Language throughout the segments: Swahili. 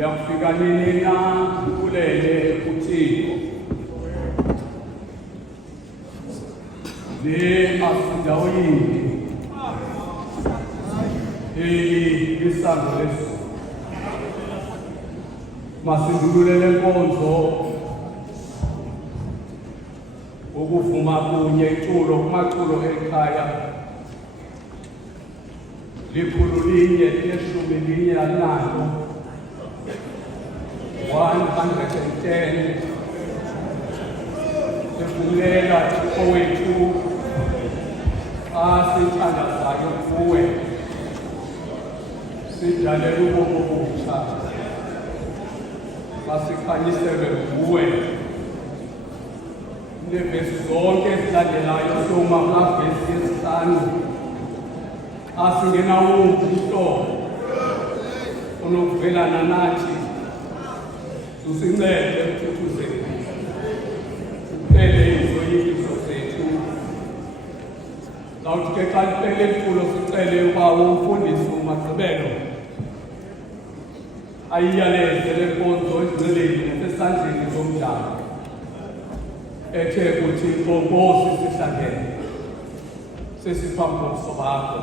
Yafika nini na kulele uThixo le asindaweni isango leso masindulule lenkonzo ukuvuma kunye iculo kumaculo ekhaya likhulu linye leshumi linye alinalo 110 sivulela owethu asithandazayo kuwe sidalela ubomi obutsha masikhanyiselwe kuwe nevesi zonke ezilandelayo soma ngavesi yesihlanu asingenawumbi umhlobo onokuvelana nathi usincede ekuthuzeni uphele izoyikiso zethu zawuthi ke xa liphele iculo sicele uba umfundisi uMagqibelo ayiyaleze le nkonzo ezingceleni nasesandleni somdlalo ethe kuthi inkonkosi sihlangene sesiphambi kobuso bakho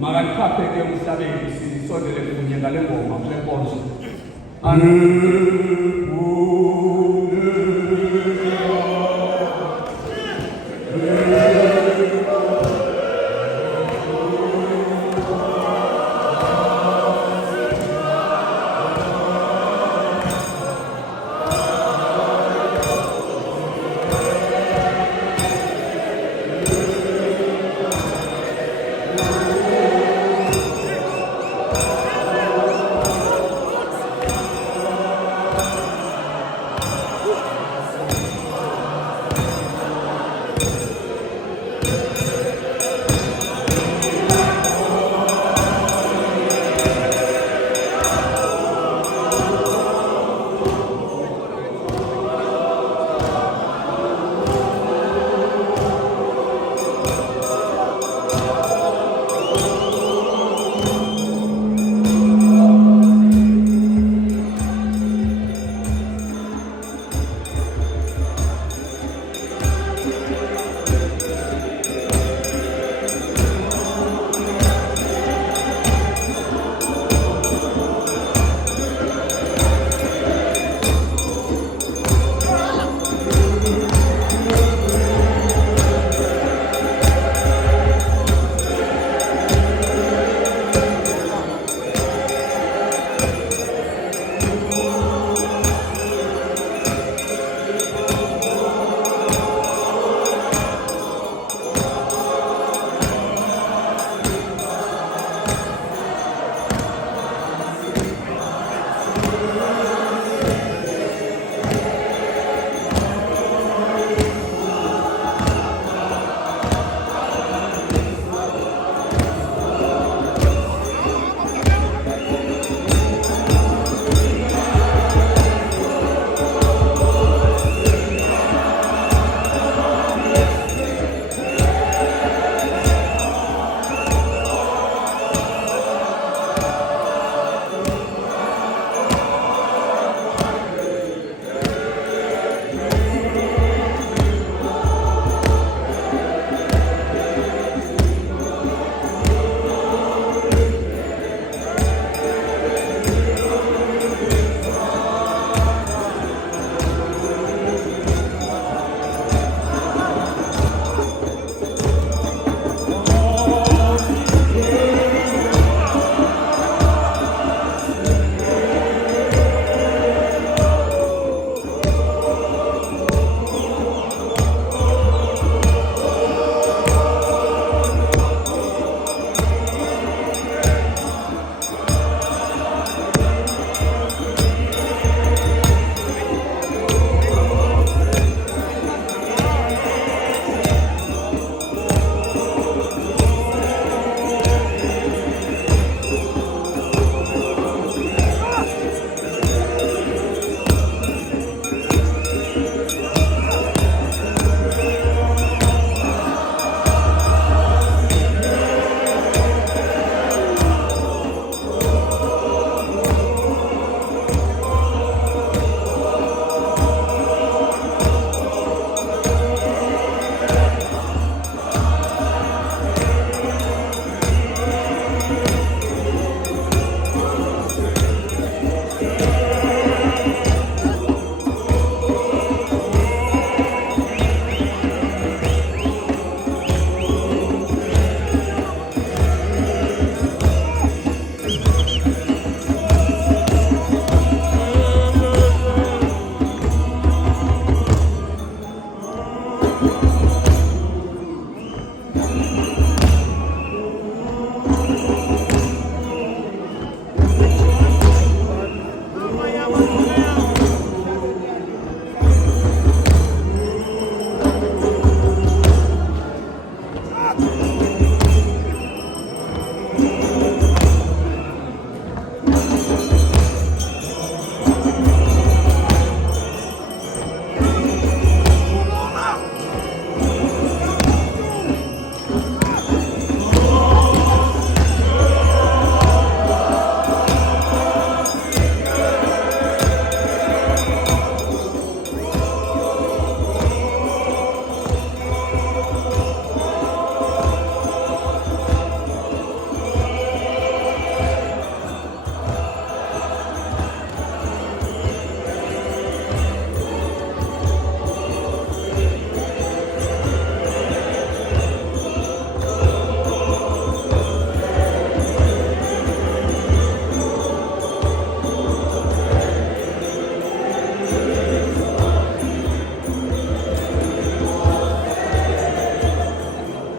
makanikhaphe ke emhlabeni sisondele kunye ngale ngoma kule nkonzo